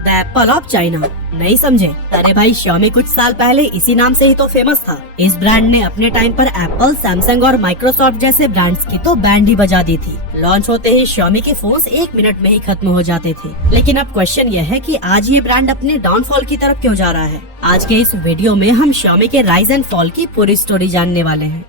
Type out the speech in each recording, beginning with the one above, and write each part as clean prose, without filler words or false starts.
The Apple of China. नहीं समझे? अरे भाई, Xiaomi कुछ साल पहले इसी नाम से ही तो फेमस था। इस ब्रांड ने अपने टाइम पर एप्पल, सैमसंग और माइक्रोसॉफ्ट जैसे ब्रांड्स की तो बैंड ही बजा दी थी। लॉन्च होते ही Xiaomi के फोन्स 1 मिनट में ही खत्म हो जाते थे। लेकिन अब क्वेश्चन यह है कि आज ये ब्रांड अपने डाउनफॉल की तरफ क्यों जा रहा है। आज के इस वीडियो में हम Xiaomi के राइज एंड फॉल की पूरी स्टोरी जानने वाले हैं।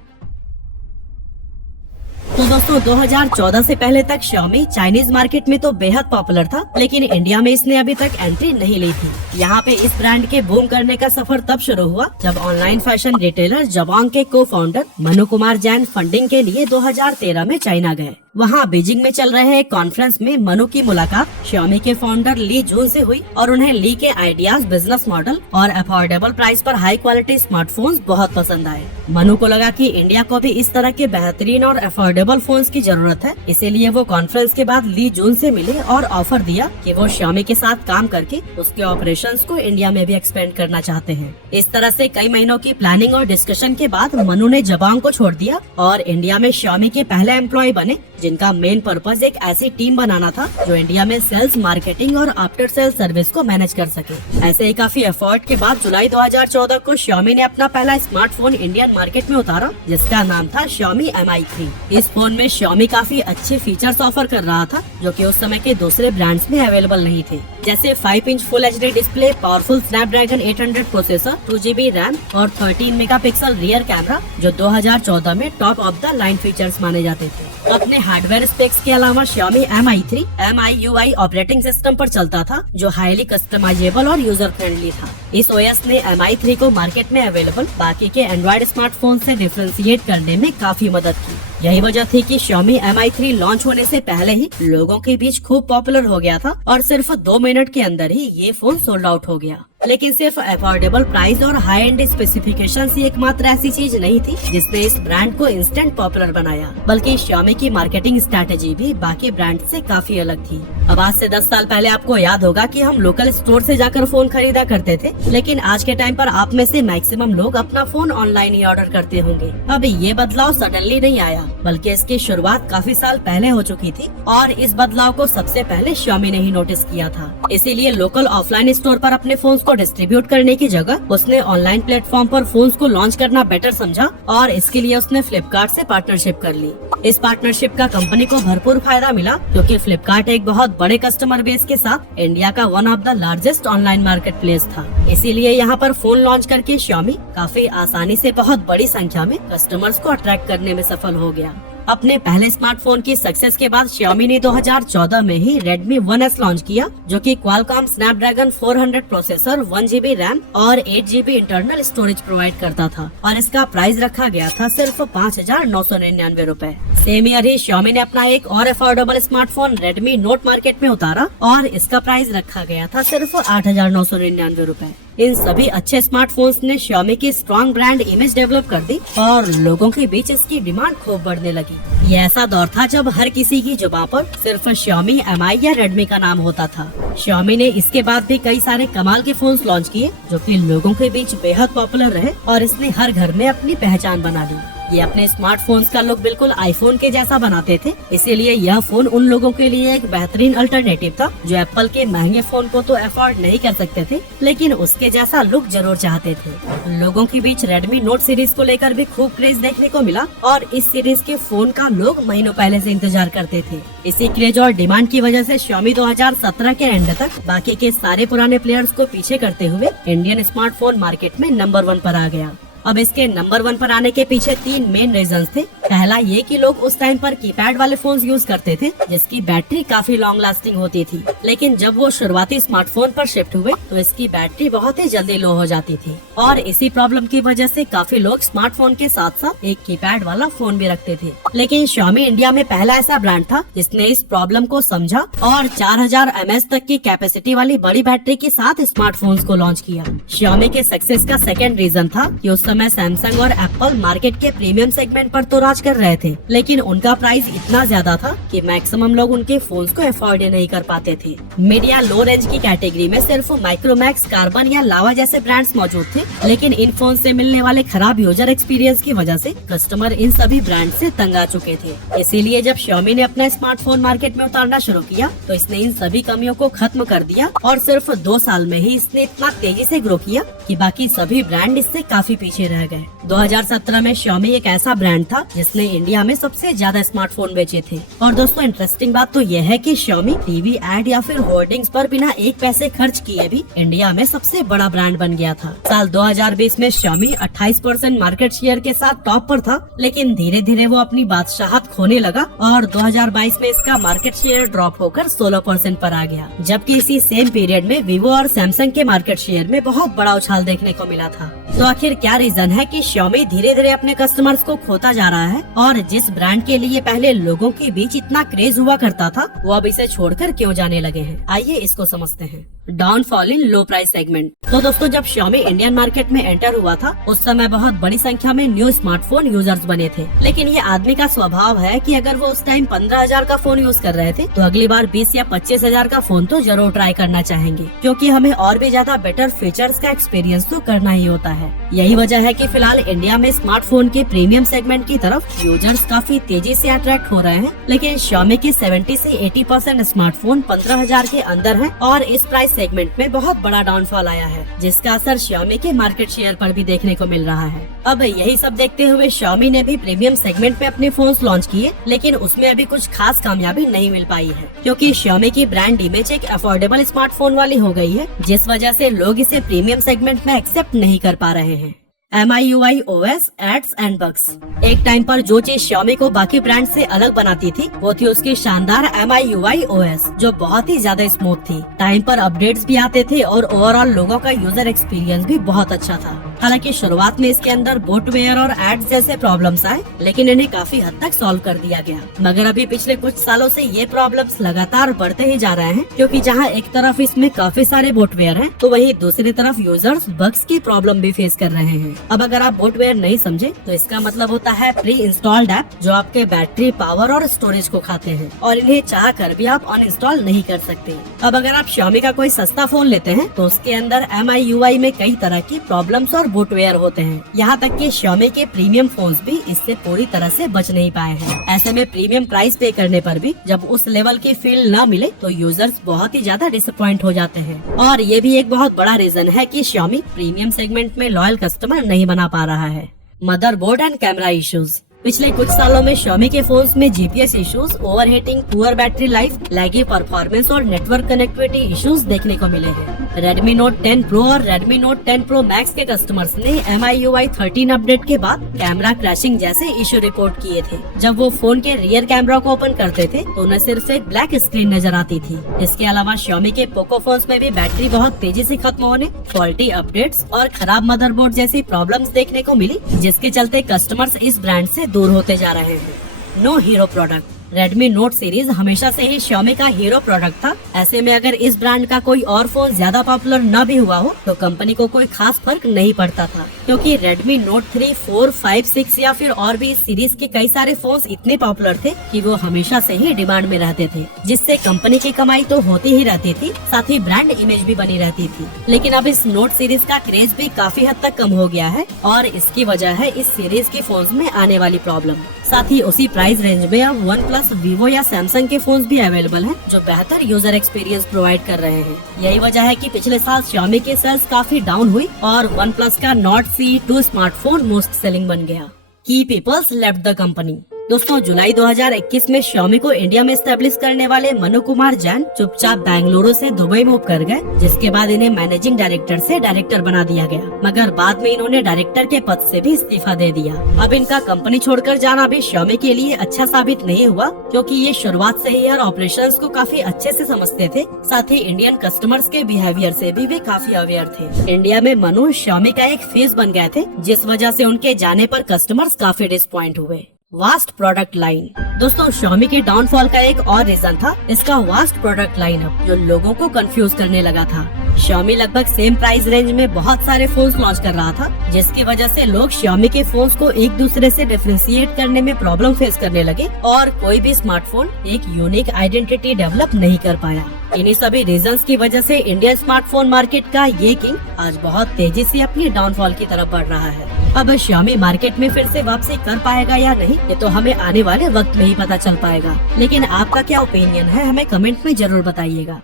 तो दोस्तों, 2014 से पहले तक Xiaomi चाइनीज मार्केट में तो बेहद पॉपुलर था, लेकिन इंडिया में इसने अभी तक एंट्री नहीं ली थी। यहाँ पे इस ब्रांड के बूम करने का सफर तब शुरू हुआ जब ऑनलाइन फैशन रिटेलर जबोंग के को फाउंडर मनु कुमार जैन फंडिंग के लिए 2013 में चाइना गए। वहाँ बीजिंग में चल रहे एक कॉन्फ्रेंस में मनु की मुलाकात Xiaomi के फाउंडर ली जून से हुई और उन्हें ली के आइडियाज, बिजनेस मॉडल और अफोर्डेबल प्राइस पर हाई क्वालिटी स्मार्टफोन्स बहुत पसंद आए। मनु को लगा कि इंडिया को भी इस तरह के बेहतरीन और अफोर्डेबल फोन्स की जरूरत है, इसीलिए वो कॉन्फ्रेंस के बाद ली जून से मिले और ऑफर दिया कि वो Xiaomi के साथ काम करके उसके ऑपरेशंस को इंडिया में भी एक्सपेंड करना चाहते हैं। इस तरह से कई महीनों की प्लानिंग और डिस्कशन के बाद मनु ने जबोंग को छोड़ दिया और इंडिया में Xiaomi के पहले एम्प्लॉय बने, जिनका मेन पर्पस एक ऐसी टीम बनाना था जो इंडिया में सेल्स, मार्केटिंग और आफ्टर सेल सर्विस को मैनेज कर सके। ऐसे ही काफी एफर्ट के बाद जुलाई 2014 को Xiaomi ने अपना पहला स्मार्टफोन इंडियन मार्केट में उतारा, जिसका नाम था Xiaomi Mi 3। इस फोन में Xiaomi काफी अच्छे फीचर्स ऑफर कर रहा था जो कि उस समय के दूसरे ब्रांड्स में अवेलेबल नहीं थे, जैसे 5 inch full HD display, powerful Snapdragon 800 processor, 2GB RAM और 13 मेगापिक्सल रियर कैमरा, जो 2014 में top of the line features माने जाते थे। अपने हार्डवेयर स्पेक्स के अलावा Xiaomi Mi 3 MIUI operating system पर चलता था, जो हाईली कस्टमाइजेबल और यूजर फ्रेंडली था। इस OS ने Mi 3 को मार्केट में अवेलेबल बाकी के एंड्रॉइड स्मार्टफोन से डिफरेंशिएट करने में काफी मदद की। यही वजह थी कि Xiaomi Mi 3 लॉन्च होने से पहले ही लोगों के बीच खूब पॉपुलर हो गया था और सिर्फ 2 मिनट के अंदर ही ये फोन सोल्ड आउट हो गया। लेकिन सिर्फ अफोर्डेबल प्राइस और हाई एंड स्पेसिफिकेशंस ही एकमात्र ऐसी चीज नहीं थी जिसने इस ब्रांड को इंस्टेंट पॉपुलर बनाया, बल्कि Xiaomi की मार्केटिंग स्ट्रैटेजी भी बाकी ब्रांड से काफी अलग थी। अब आज से 10 साल पहले आपको याद होगा कि हम लोकल स्टोर से जाकर फोन खरीदा करते थे, लेकिन आज के टाइम पर आप में से मैक्सिमम लोग अपना फोन ऑनलाइन ही ऑर्डर करते होंगे। अब ये बदलाव सडनली नहीं आया, बल्कि इसकी शुरुआत काफी साल पहले हो चुकी थी और इस बदलाव को सबसे पहले Xiaomi ने ही नोटिस किया था। इसीलिए लोकल ऑफलाइन स्टोर पर अपने फोन को डिस्ट्रीब्यूट करने की जगह उसने ऑनलाइन प्लेटफॉर्म पर फोन्स को लॉन्च करना बेटर समझा और इसके लिए उसने फ्लिपकार्ट से पार्टनरशिप कर ली। इस पार्टनरशिप का कंपनी को भरपूर फायदा मिला, क्योंकि फ्लिपकार्ट एक बहुत बड़े कस्टमर बेस के साथ इंडिया का one of the largest online market place था। इसीलिए यहाँ पर फोन लॉन्च करके Xiaomi काफी आसानी से बहुत बड़ी संख्या में कस्टमर्स को अट्रैक्ट करने में सफल हो गया। अपने पहले स्मार्टफोन की सक्सेस के बाद Xiaomi ने 2014 में ही Redmi 1S लॉन्च किया, जो कि Qualcomm Snapdragon 400 processor, 1GB RAM और 8GB इंटरनल स्टोरेज प्रोवाइड करता था और इसका प्राइस रखा गया था सिर्फ 5,999 रूपए। सेम ईयर ही Xiaomi ने अपना एक और affordable smartphone Redmi Note market में उतारा और इसका प्राइस रखा गया था सिर्फ 8,999 रूपए। इन सभी अच्छे स्मार्टफोन्स ने Xiaomi की स्ट्रॉन्ग ब्रांड इमेज डेवलप कर दी और लोगों के बीच इसकी डिमांड खूब बढ़ने लगी। ये ऐसा दौर था जब हर किसी की जुबान पर सिर्फ Xiaomi, Mi या Redmi का नाम होता था। Xiaomi ने इसके बाद भी कई सारे कमाल के फोन्स लॉन्च किए, जो कि लोगों के बीच बेहद पॉपुलर रहे और इसने हर घर में अपनी पहचान बना ली। ये अपने स्मार्टफोन्स का लुक बिल्कुल आईफोन के जैसा बनाते थे, इसीलिए यह फोन उन लोगों के लिए एक बेहतरीन अल्टरनेटिव था जो एप्पल के महंगे फोन को तो अफोर्ड नहीं कर सकते थे, लेकिन उसके जैसा लुक जरूर चाहते थे। लोगों के बीच Redmi Note सीरीज को लेकर भी खूब क्रेज देखने को मिला और इस सीरीज के फोन का लोग महीनों पहले से इंतजार करते थे। इसी क्रेज और डिमांड की वजह से Xiaomi 2017 के एंड तक बाकी के सारे पुराने प्लेयर्स को पीछे करते हुए इंडियन स्मार्टफोन मार्केट में नंबर 1 पर आ गया। अब इसके नंबर 1 पर आने के पीछे 3 मेन रीजंस थे। पहला ये कि लोग उस टाइम पर कीपैड वाले फोन्स यूज करते थे, जिसकी बैटरी काफी लॉन्ग लास्टिंग होती थी, लेकिन जब वो शुरुआती स्मार्टफोन पर शिफ्ट हुए तो इसकी बैटरी बहुत ही जल्दी लो हो जाती थी और इसी प्रॉब्लम की वजह से काफी लोग स्मार्टफोन के साथ साथ एक कीपैड वाला फोन भी रखते थे। लेकिन Xiaomi इंडिया में पहला ऐसा ब्रांड था जिसने इस प्रॉब्लम को समझा और 4000 mAh तक की कैपेसिटी वाली बड़ी बैटरी के साथ स्मार्टफोन्स को लॉन्च किया। Xiaomi के सक्सेस का सेकेंड रीजन था कि उस समय सैमसंग और एप्पल मार्केट के प्रीमियम सेगमेंट पर तो राज कर रहे थे, लेकिन उनका प्राइस इतना ज्यादा था कि मैक्सिमम लोग उनके फोन्स को अफोर्ड नहीं कर पाते थे। मिड या लो रेंज की कैटेगरी में सिर्फ माइक्रोमैक्स, कार्बन या लावा जैसे ब्रांड्स मौजूद थे, लेकिन इन फोन से मिलने वाले खराब यूजर एक्सपीरियंस की वजह से कस्टमर इन सभी ब्रांड से तंग आ चुके थे। इसीलिए जब Xiaomi ने अपना स्मार्टफोन मार्केट में उतारना शुरू किया तो इसने इन सभी कमियों को खत्म कर दिया और सिर्फ 2 साल में ही इसने इतना तेजी से ग्रो किया कि बाकी सभी ब्रांड इससे काफी पीछे रह गए। 2017 में Xiaomi एक ऐसा ब्रांड था जिसने इंडिया में सबसे ज्यादा स्मार्टफोन बेचे थे। और दोस्तों इंटरेस्टिंग बात तो यह है कि Xiaomi टीवी एड या फिर होर्डिंग्स पर बिना एक पैसे खर्च किए भी इंडिया में सबसे बड़ा ब्रांड बन गया था। साल 2020 में Xiaomi 28% मार्केट शेयर के साथ टॉप पर था, लेकिन धीरे धीरे वो अपनी बादशाहत खोने लगा और 2022 में इसका मार्केट शेयर ड्रॉप होकर 16% पर आ गया। जबकि इसी सेम पीरियड में Vivo और Samsung के मार्केट शेयर में बहुत बड़ा उछाल देखने को मिला था। तो आखिर क्या रीजन है कि Xiaomi धीरे धीरे अपने कस्टमर्स को खोता जा रहा है और जिस ब्रांड के लिए पहले लोगों के बीच इतना क्रेज हुआ करता था वो अब इसे छोड़कर क्यों जाने लगे हैं? आइए इसको समझते हैं। डाउनफॉल इन लो प्राइस सेगमेंट। तो दोस्तों जब Xiaomi इंडियन मार्केट में एंटर हुआ था उस समय बहुत बड़ी संख्या में न्यू स्मार्टफोन यूजर्स बने थे, लेकिन ये आदमी का स्वभाव है कि अगर वो उस टाइम 15,000 का फोन यूज कर रहे थे तो अगली बार 20 या 25,000 का फोन तो जरूर ट्राई करना चाहेंगे, क्योंकि हमें और भी ज्यादा बेटर फीचर्स का एक्सपीरियंस तो करना ही होता है। यही वजह है कि फिलहाल इंडिया में स्मार्टफोन के प्रीमियम सेगमेंट की तरफ यूजर्स काफी तेजी से अट्रैक्ट हो रहे हैं, लेकिन Xiaomi के 70 से 80% स्मार्टफोन 15,000 के अंदर है और इस प्राइस सेगमेंट में बहुत बड़ा डाउनफॉल आया है, जिसका असर Xiaomi के मार्केट शेयर पर भी देखने को मिल रहा है। अब यही सब देखते हुए Xiaomi ने भी प्रीमियम सेगमेंट में अपने फोन्स लॉन्च किए, लेकिन उसमें अभी कुछ खास कामयाबी नहीं मिल पाई है, क्योंकि Xiaomi की ब्रांड इमेज एक अफोर्डेबल स्मार्टफोन वाली हो गई है, जिस वजह से लोग इसे प्रीमियम सेगमेंट में एक्सेप्ट नहीं कर पा रहे हैं। MIUI OS, ads and bugs. एक टाइम पर जो चीज Xiaomi को बाकी ब्रांड से अलग बनाती थी वो थी उसकी शानदार MIUI OS, जो बहुत ही ज्यादा स्मूथ थी। टाइम पर अपडेट्स भी आते थे और ओवरऑल लोगों का यूजर एक्सपीरियंस भी बहुत अच्छा था। हालांकि शुरुआत में इसके अंदर बोटवेयर और एड्स जैसे प्रॉब्लम्स आए, लेकिन इन्हें काफी हद तक सॉल्व कर दिया गया। मगर अभी पिछले कुछ सालों से ये प्रॉब्लम्स लगातार बढ़ते ही जा रहे हैं, क्योंकि जहां एक तरफ इसमें काफी सारे बोटवेयर हैं, तो वहीं दूसरी तरफ यूजर्स बग्स की प्रॉब्लम भी फेस कर रहे हैं। अब अगर आप बोटवेयर नहीं समझे तो इसका मतलब होता है प्री इंस्टॉल्ड ऐप जो आपके बैटरी पावर और स्टोरेज को खाते हैं और इन्हें चाह कर भी आप अनइंस्टॉल नहीं कर सकते। अब अगर आप Xiaomi का कोई सस्ता फोन लेते हैं तो उसके अंदर MIUI में कई तरह की प्रॉब्लम्स और बोटवेयर होते हैं। यहाँ तक कि Xiaomi के प्रीमियम फोन्स भी इससे पूरी तरह से बच नहीं पाए हैं। ऐसे में प्रीमियम प्राइस पे करने पर भी जब उस लेवल की फील न मिले तो यूजर्स बहुत ही ज्यादा डिसअपॉइंट हो जाते हैं। और ये भी एक बहुत बड़ा रीजन है कि Xiaomi प्रीमियम सेगमेंट में लॉयल कस्टमर नहीं बना पा रहा है। Motherboard and camera issues. पिछले कुछ सालों में Xiaomi के फोन्स में GPS issues, overheating, poor battery life, laggy performance और नेटवर्क कनेक्टिविटी इश्यूज देखने को मिले हैं। Redmi Note 10 Pro और Redmi Note 10 Pro Max के कस्टमर्स ने MIUI 13 अपडेट के बाद कैमरा क्रैशिंग जैसे इश्यू रिपोर्ट किए थे। जब वो फोन के रियर कैमरा को ओपन करते थे तो उन्हें सिर्फ एक ब्लैक स्क्रीन नजर आती थी। इसके अलावा Xiaomi के पोको फोन्स में भी बैटरी बहुत तेजी से खत्म होने, फॉल्टी अपडेट्स और खराब मदरबोर्ड जैसी प्रॉब्लम्स देखने को मिली, जिसके चलते कस्टमर्स इस ब्रांड से दूर होते जा रहे हैं। No hero product. Redmi Note series हमेशा से ही Xiaomi का हीरो प्रोडक्ट था। ऐसे में अगर इस ब्रांड का कोई और फोन ज्यादा पॉपुलर न भी हुआ हो तो कंपनी को कोई खास फर्क नहीं पड़ता था, क्योंकि Redmi Note 3, 4, 5, 6 या फिर और भी इस सीरीज के कई सारे फोन्स इतने पॉपुलर थे कि वो हमेशा से ही डिमांड में रहते थे, जिससे कंपनी की कमाई तो होती ही रहती थी, साथ ही ब्रांड इमेज भी बनी रहती थी। लेकिन अब इस नोट सीरीज का क्रेज भी काफी हद तक कम हो गया है और इसकी वजह है इस सीरीज के फोन्स में आने वाली प्रॉब्लम। साथ ही उसी प्राइस रेंज में अब OnePlus, Vivo या Samsung के फोन्स भी अवेलेबल हैं, जो बेहतर यूजर एक्सपीरियंस प्रोवाइड कर रहे हैं। यही वजह है कि पिछले साल Xiaomi के सेल्स काफी डाउन हुई और OnePlus का Nord CE2 smartphone most selling बन गया। की पीपल्स लेफ्ट द कंपनी। दोस्तों जुलाई 2021 में Xiaomi को इंडिया में स्टैब्लिश करने वाले मनु कुमार जैन चुपचाप बेंगलुरु से दुबई मूव कर गए, जिसके बाद इन्हें मैनेजिंग डायरेक्टर से डायरेक्टर बना दिया गया, मगर बाद में इन्होंने डायरेक्टर के पद से भी इस्तीफा दे दिया। अब इनका कंपनी छोड़कर जाना भी Xiaomi के लिए अच्छा साबित नहीं हुआ, क्योंकि ये शुरुआत से ही हर ऑपरेशंस को काफी अच्छे से समझते थे, साथ ही इंडियन कस्टमर्स के बिहेवियर से भी वे काफी अवेयर थे। इंडिया में मनु Xiaomi का एक फेस बन गए थे, जिस वजह से उनके जाने पर कस्टमर्स काफी डिसअपॉइंट हुए। Vast product line. दोस्तों Xiaomi के डाउनफॉल का एक और रीजन था इसका वास्ट प्रोडक्ट लाइनअप जो लोगों को कंफ्यूज करने लगा था। Xiaomi लगभग सेम प्राइस रेंज में बहुत सारे फोन्स लॉन्च कर रहा था, जिसकी वजह से लोग Xiaomi के फोन्स को एक दूसरे से डिफरेंशिएट करने में प्रॉब्लम फेस करने लगे और कोई भी स्मार्टफोन एक यूनिक आइडेंटिटी डेवलप नहीं कर पाया। इन्हीं सभी रीजंस की वजह से इंडियन स्मार्टफोन मार्केट का ये किंग आज बहुत तेजी से अपनी डाउनफॉल की तरफ बढ़ रहा है। अब Xiaomi मार्केट में फिर से वापसी कर पाएगा या नहीं, ये तो हमें आने वाले वक्त में ही पता चल पाएगा। लेकिन आपका क्या ओपिनियन है, हमें कमेंट में जरूर बताइएगा।